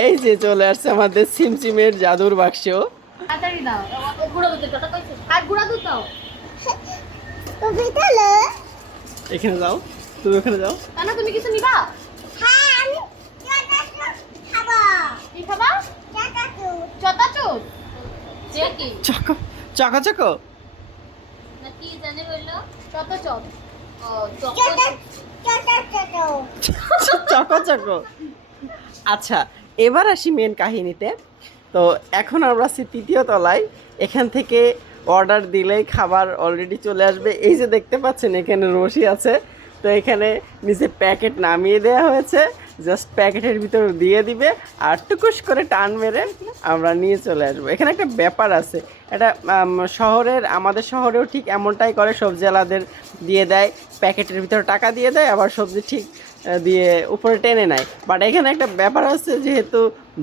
এই যে চলে আসছে আমাদের সিমসিমের জাদুর বাক্স। তাড়াতাড়ি দাও। গুঁড়ো দুধ দাও, কইছে। আর গুঁড়া দুধ দাও। তুমি চলো। এখানে যাও, তুমি ওখানে যাও। তানা তুমি কিছু নিবা? হ্যাঁ আমি চাটা খাবো। কি খাবা? চাটা চতাচুর। যে কি? চকো চকো চকো না কি জানে বললো? চতাচপ। ও চাটা চকো চকো। আচ্ছা, এবার আসি মেন কাহিনীতে। তো এখন আমরা আছি তৃতীয় তলায়। এখান থেকে অর্ডার দিলেই খাবার অলরেডি চলে আসবে। এই যে দেখতে পাচ্ছেন এখানে রশি আছে। তো এখানে নিচে প্যাকেট নামিয়ে দেওয়া হয়েছে, জাস্ট প্যাকেটের ভিতর দিয়ে দিবে আর টুকুস করে টান মেরে আমরা নিয়ে চলে আসবো। এখানে একটা ব্যাপার আছে, এটা শহরের, আমাদের শহরেও ঠিক এমনটাই করে, সবজিওয়ালাদের দিয়ে দেয় প্যাকেটের ভিতরে টাকা দিয়ে দেয়, আবার সবজি ঠিক দিয়ে উপরে টেনে নেয়। বাট এখানে একটা ব্যাপার আছে, যেহেতু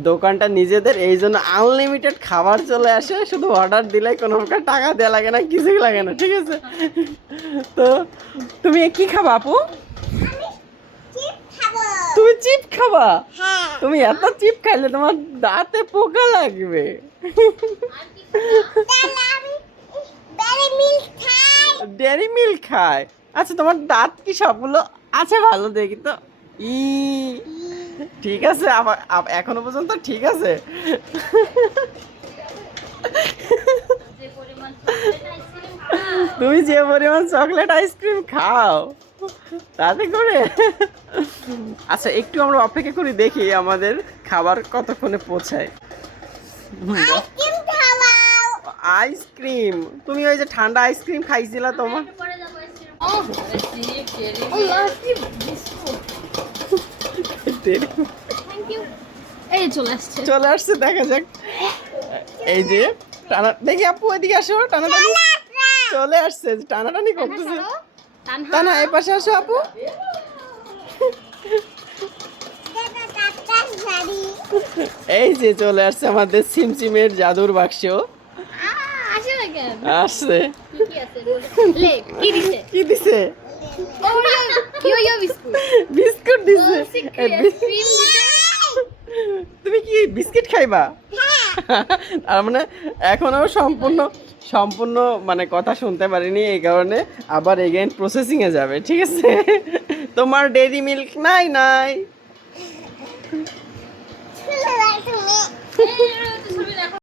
দোকানটা নিজেদের, এই জন্য আনলিমিটেড খাবার চলে আসে, শুধু অর্ডার দিলেই কোনো প্রকার টাকা দেওয়া লাগে না, কিছুই লাগে না, ঠিক আছে? তো তুমি কি খাবা আপু? চিপ খাবো। তুমি চিপ খাবা? হ্যাঁ তুমি এত চিপ খাইলে তোমার দাঁতে পোকা লাগবে। তাহলে আমি বেরি মিল্ক খাই। ডেয়ারি মিল্ক খায়? আচ্ছা, তোমার দাঁত কি সবগুলো আছে? ভালো দেখি তো। ই ঠিক আছে, এখনো পর্যন্ত ঠিক আছে। যে পরিমাণ চকলেট আইসক্রিম খাও। তুমি যে পরিমাণ চকলেট আইসক্রিম খাও তাতে করে। আচ্ছা, একটু আমরা অপেক্ষা করি, দেখি আমাদের খাবার কতক্ষণে পৌঁছায়। আইসক্রিম খাওয়াও। আইসক্রিম? তুমি ওই যে ঠান্ডা আইসক্রিম খাইছিলা তোমার? একটু পরে যাবো আইসক্রিম। ও রেসিপ ভেরি আল্লাহ কি বিস্কুট। Thank you. এই চলে আসছে। চলে আসছে, দেখা যাক। এই যে টানা, দেখি আপু এদিকে আসো, টানাটানি চলে আসছে, টানাটানি করতেছে। তানহা টানা এই পাশে আসো আপু। চাটা কাটা শাড়ি। এই যে চলে আসছে আমাদের সিমসিমের জাদুর বাক্স। আসে না কেন? আসছে। কি আছে? লে কি দিছে? কি দিছে? ইয়ো বিস্কুট। বিস্কুট দিছে। সিক্রেট এই ক্রিম দিছে। তুমি কি বিস্কিট খাইবা? আর মানে এখনো সম্পূর্ণ মানে কথা শুনতে পারিনি, এই কারণে আবার এগেইন প্রসেসিং এ যাবে, ঠিক আছে? তোমার ডেইরি মিল্ক নাই? তুমি এই, তুমি এখন